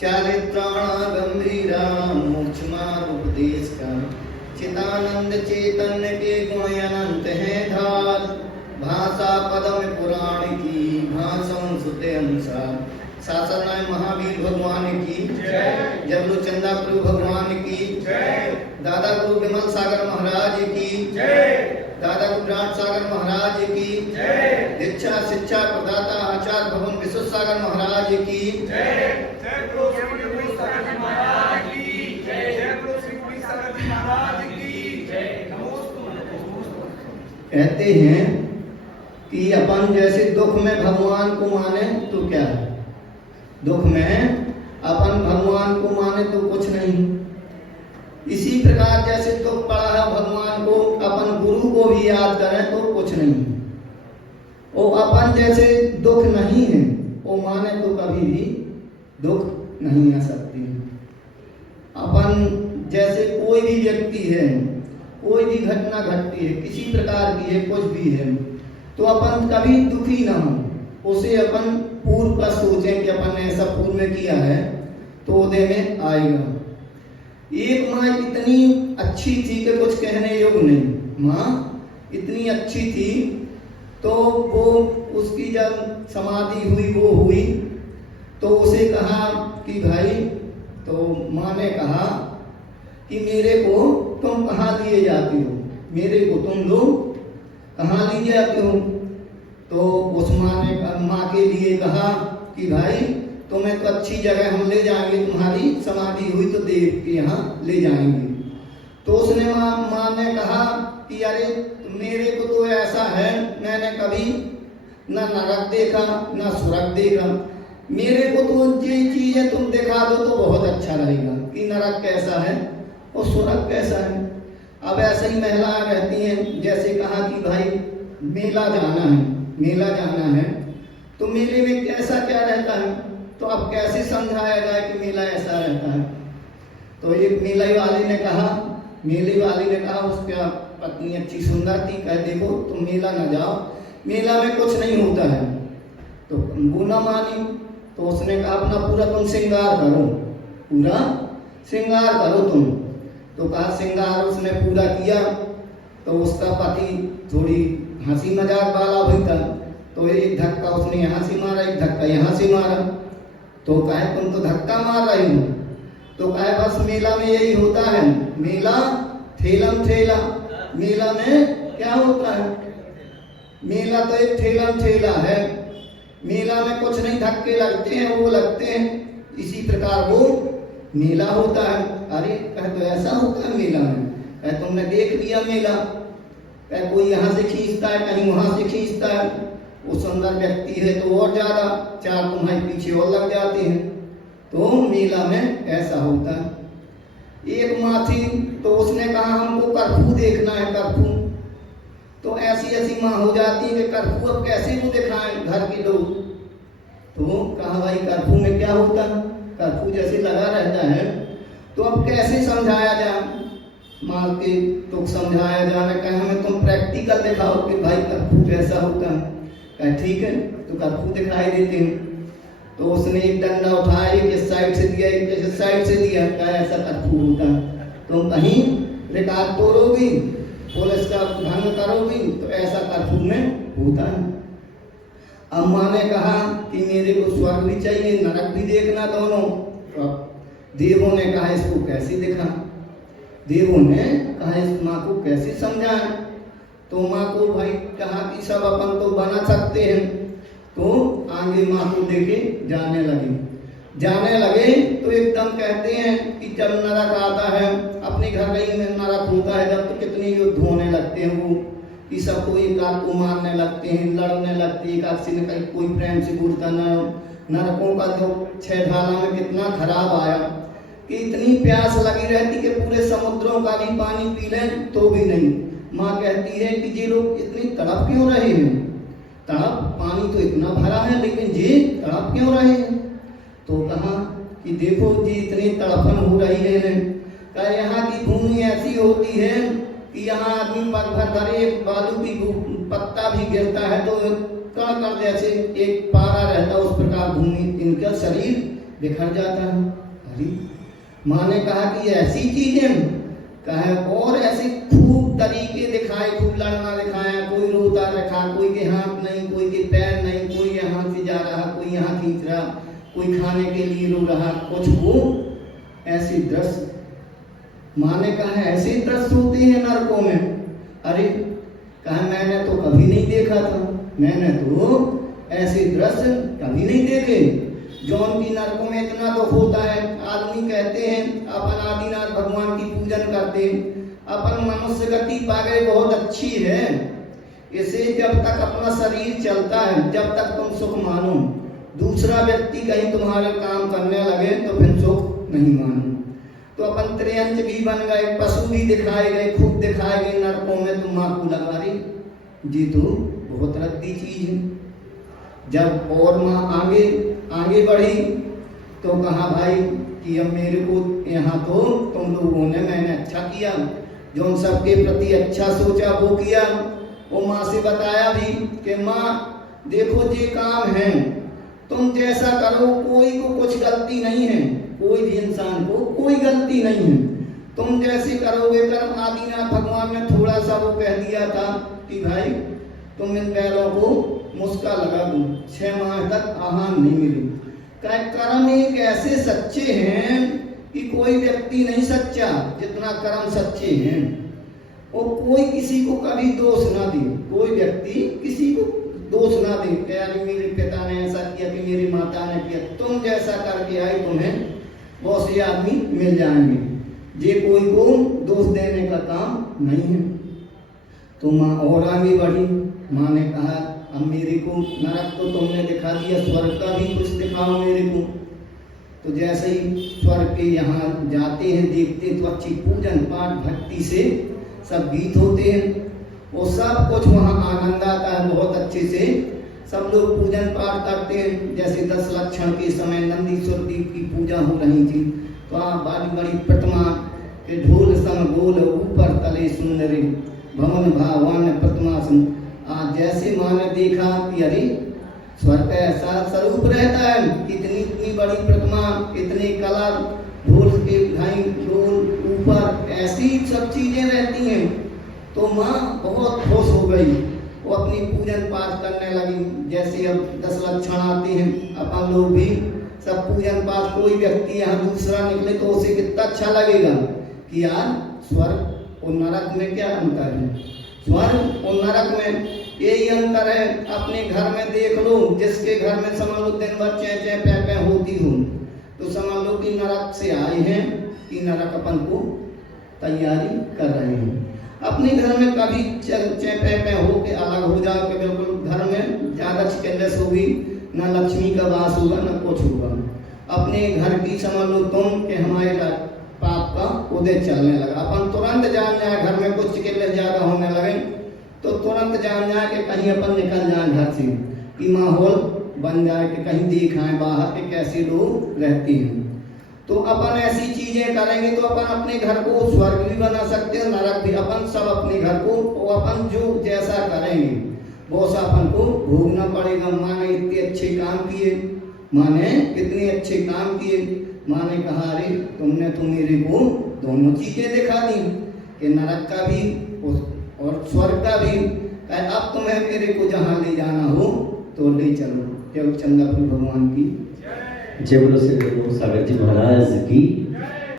चारित्राण गंभीरा मोक्षमार्ग उपदेश का। चिदानंद चैतन्य के गुण अनंत हैं धार। भाषा पदम पुराण की भाषण सुते अनुसार। शासनाय महावीर भगवान की जय। जबलुचंदा प्रभु भगवान की जय। दादा गुरु विमल सागर महाराज की जय। दादा गुरुराज सागर महाराज की जय। दीक्षा शिक्षा प्रदाता आचार्य भवन विश्व सागर महाराज की जय। जय गुरु श्री सागर महाराज की जय। जय गुरु श्री सागर महाराज की जय। कहते हैं कि अपन जैसे दुख में भगवान को माने तो क्या है, दुख में अपन भगवान को माने तो कुछ नहीं। इसी प्रकार जैसे दुख पड़ा है भगवान को, अपन गुरु को भी याद करें तो कुछ नहीं। वो अपन जैसे दुख नहीं है वो माने तो कभी भी दुख नहीं आ सकती। अपन जैसे कोई भी व्यक्ति है, कोई भी घटना घटती है किसी प्रकार की है, कुछ भी है, तो अपन कभी दुखी ना हो। उसे अपन पूर्व का सोचें कि अपन ने ऐसा पूर्व में किया है तो उदय में आएगा। एक माँ इतनी अच्छी थी कि कुछ कहने योग्य नहीं। माँ इतनी अच्छी थी तो वो उसकी जब समाधि हुई वो हुई तो उसे कहा कि भाई, तो माँ ने कहा कि मेरे को तुम कहाँ लिए जाती हो, मेरे को तुम लोग कहाँ लिए जाते हो। तो उस माँ ने माँ के लिए कहा कि भाई तुम्हें तो अच्छी जगह हम ले जाएंगे, तुम्हारी समाधि हुई तो देव के यहाँ ले जाएंगे। तो उसने माँ ने कहा कि अरे मेरे को तो ऐसा है, मैंने कभी न नरक देखा न स्वर्ग देखा, मेरे को तो ये चीजें तुम दिखा दो तो बहुत अच्छा रहेगा कि नरक कैसा है और स्वर्ग कैसा है। अब ऐसे ही महिलाएं रहती हैं, जैसे कहा कि भाई मेला जाना है, मेला जाना है तो मेले में कैसा क्या रहता है, तो अब कैसे समझाया जाए कि मेला ऐसा रहता है। तो एक मेले वाले ने कहा उसका पत्नी अच्छी सुंदर थी, कह देखो तुम मेला न जाओ, मेला में कुछ नहीं होता है। तो वो ना मानी, तो उसने कहा अपना पूरा तुम श्रृंगार करो, पूरा श्रृंगार करो तुम। तो कहा श्रृंगार उसने पूरा किया। तो उसका पति थोड़ी हंसी मजाक वाला भी था, तो एक धक्का उसने यहाँ से मारा, एक धक्का यहाँ से मारा। तो कहे तुम तो धक्का मार रही हो। तो कहे बस मेला में यही होता है, मेला ठेलम ठेला। मेला में क्या होता है, मेला तो एक ठेलम ठेला है, मेला में कुछ नहीं धक्के लगते हैं, वो लगते हैं। इसी प्रकार वो मेला होता है। अरे कहे तो ऐसा होता है मेला में, कहे तुमने देख लिया मेला, कहे कोई यहाँ से खींचता है कहीं वहां से खींचता है, वो सुंदर व्यक्ति है तो और ज्यादा चार तुम्हारे पीछे और लग जाते हैं। तो मेला में ऐसा होता है। एक माँ थी तो उसने कहा हमको कर्फ्यू देखना है, कर्फ्यू। तो ऐसी ऐसी माँ हो जाती है कि कर्फ्यू अब कैसे वो दिखाएं घर के लोग। तो कहा भाई कर्फ्यू में क्या होता है, कर्फ्यू जैसे लगा रहता है तो अब कैसे समझाया जाए। माँ के तो समझाया जाए, कहे हमें तुम प्रैक्टिकल दिखाओ कि भाई कर्फ्यू कैसा होता है। कहे ठीक है, तो कर्फ्यू दिखाई देते हैं। तो उसने एक डंडा उठाया, एक इस साइड से दिया, एक इस साइड से दिया, कहा ऐसा कर्फ्यू होता है। तुम कहीं रिकॉर्ड तोड़ोगी, पुलिस का भंग करोगी तो ऐसा कर्फ्यू में होता है। अम्मा ने कहा कि मेरे को स्वर्ग भी चाहिए नरक भी देखना दोनों। तो देवों ने कहा इसको कैसे दिखा, देवों ने कहा इस माँ को कैसे समझाएं। तो माँ को भाई कहा कि सब अपन तो बना सकते हैं। तो आगे माँ को लेके जाने लगे तो एकदम कहते हैं कि जब नरक आता है, अपने घर गई में नरक होता है जब, तो कितने युद्ध होने लगते हैं वो, कि सबको एक आध को मारने लगते हैं, लड़ने लगते हैं, एक आध से निकल कोई प्रेम से बोलता न। नरकों का जो 6 ढाला में कितना खराब आया कि इतनी प्यास लगी रहती कि पूरे समुद्रों का भी पानी पी लें तो भी नहीं। माँ कहती है कि ये लोग इतनी तड़प क्यों रहे हैं, तड़प पानी तो इतना भरा है लेकिन ये तड़प क्यों रहे हैं। तो कहा कि देखो जी इतनी तड़पन हो रही है, कहा यहाँ की भूमि ऐसी होती है कि यहाँ आदमी पग भर करे बालू की पत्ता भी गिरता है तो कण कण जैसे एक पारा रहता है, उस प्रकार भूमि इनका शरीर बिखर जाता है। अरे माँ ने कहा कि ऐसी चीजें कहा, और ऐसे खूब तरीके दिखाए, खूब लड़ना दिखाया, कोई रोता रखा, कोई के हाथ नहीं, कोई के पैर नहीं, कोई यहाँ से जा रहा, कोई यहाँ खींच रहा, कोई खाने के लिए रो रहा, कुछ वो ऐसे दृश्य। माँ ने कहा ऐसे दृश्य होते हैं नरकों में। अरे कहा मैंने तो कभी नहीं देखा था, मैंने तो ऐसे दृश्य कभी नहीं देखे। जौन की नरकों में इतना दुख होता है। आदमी कहते हैं अपन आदिनाथ भगवान की पूजन करते हैं, अपन मनुष्य गति पा गए बहुत अच्छी है, इसे जब तक अपना शरीर चलता है, जब तक तुम सुख मानो, दूसरा व्यक्ति कहीं तुम्हारे काम करने लगे तो फिर सुख नहीं मानो। तो अपन त्रियंच भी बन गए, पशु भी दिखाए गए, खूब दिखाए गए नरकों में। तुम माँ को लगा रही जी तो बहुत रद्दी चीज है। जब और माँ आगे बढ़ी तो कहा भाई कि अब मेरे को यहाँ तो तुम लोगों ने, मैंने अच्छा किया, जो उन सबके प्रति अच्छा सोचा वो किया। वो माँ से बताया भी कि माँ देखो ये काम है, तुम जैसा करो, कोई को कुछ गलती नहीं है, कोई भी इंसान को कोई गलती नहीं है, तुम जैसे करोगे कर्म। आदिनाथ भगवान ने थोड़ा सा वो कह दिया था कि भाई तुम इन बैलों को मुस्का लगा दो, 6 माह तक आहार नहीं मिले। कर्म एक ऐसे सच्चे हैं कि कोई व्यक्ति नहीं सच्चा जितना कर्म सच्चे हैं। और कोई किसी को कभी दोष ना दे, कोई व्यक्ति किसी को दोष ना दे कि यार मेरे पिता ने ऐसा किया, कि मेरी माता ने किया। तुम जैसा करके आई तुम्हें बहुत से आदमी मिल जाएंगे, ये कोई को दोष देने का काम नहीं है। तो माँ और आगे बढ़ी। माँ ने कहा अब मेरे को नरक तो तुमने दिखा दिया, स्वर्ग का भी कुछ दिखाओ मेरे को। तो जैसे ही स्वर्ग के यहाँ जाते हैं देखते तो अच्छी पूजन पाठ भक्ति से सब गीत होते हैं, वो सब कुछ वहाँ आनंद आता है बहुत अच्छे से। सब लोग पूजन पाठ करते हैं। जैसे 10 लक्षण के समय नंदीश्वर देव की पूजा हो रही थी, तो आप बड़ी बड़ी प्रतिमा के ढोल सम गोल ऊपर तले सुंदरी भवन भावान प्रतिमा सुन। आज जैसे माँ ने देखा कि अरे स्वर्ग ऐसा स्वरूप रहता है, इतनी बड़ी प्रतिमा, इतने कलर, ढोल के ढाई ढोल ऊपर, ऐसी सब चीजें रहती हैं। तो माँ बहुत खुश हो गई, वो अपनी पूजन पाठ करने लगी। जैसे अब 10 लक्षण आते हैं, अपन लोग भी सब पूजन पाठ, कोई व्यक्ति यहाँ दूसरा निकले तो उसे कितना अच्छा लगेगा कि यार स्वर्ग और नरक में क्या अंतर है। स्वर्ग और नरक में यही अंतर है। अपने घर में देख लो, जिसके घर में समझ लो दिन भर चै चै पै पै होती हो, तो समझ लो कि नरक से आए हैं, कि नरक अपन को तैयारी कर रहे हैं। अपने घर में कभी चै पै पै हो के अलग हो जाओ कि बिल्कुल घर में ज्यादा चिकलस होगी, न लक्ष्मी का वास होगा न कुछ होगा। अपने घर की समझ लो तुम कि हमारे पाप का उदय चलने लगा। अपन तुरंत जान जाए घर में कुछ चिकलस ज्यादा होने लगे तो तुरंत जान जाए कि कहीं अपन निकल जाए घर से, कि माहौल बन जाए कि कहीं दिखाएं बाहर के कैसे लोग रहते हैं। तो अपन ऐसी चीजें करेंगे तो अपन अपने घर को स्वर्ग भी बना सकते हैं, नरक भी। अपन सब अपने घर को अपन जो जैसा करेंगे वो सा अपन को भोगना पड़ेगा। माँ ने इतने अच्छे काम किए, माँ ने कितने अच्छे काम किए। माँ ने कहा अरे तुमने तो मेरे को दोनों चीजें दिखा दी कि नरक का भी और स्वर्ग का भी। अब तुम्हें मेरे को जहाँ ले जाना हो तो ले चलो। जय चंद्रपुर भगवान की जय बोलो श्री गुरु सागर जी महाराज की।